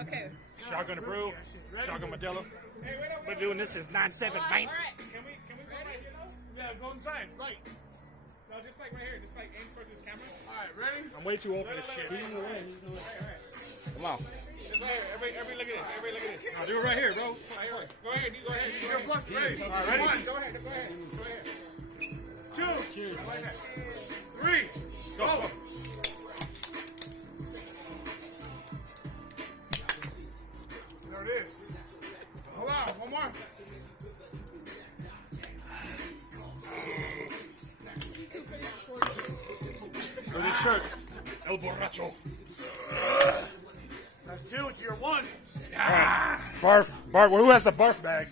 Okay. Shotgun to brew. Shotgun Modelo. We're doing this since 9-7, man. All right. Can we go right here though? Yeah, go inside. Right. No, just like right here. Just like aim towards this camera. All right, ready? I'm way too old for this shit. Come on. Just right here. Everybody look at this. Everybody look at this. I'll do it right here, bro. Right here. Go ahead. You go ahead. You go Your ahead. blunt ready. All right, ready? One, Go ahead. Go ahead. Go ahead. 2, Cheers. I like that. 3, Go. go. There it is. Hold on, one more. Where's his shirt? El Borracho. That's 2, it's your 1. Barf. Barf. Who has the barf bag?